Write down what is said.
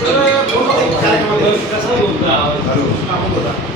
그래, 보고 있다. 그래서 온다. 바로 수강한 거다.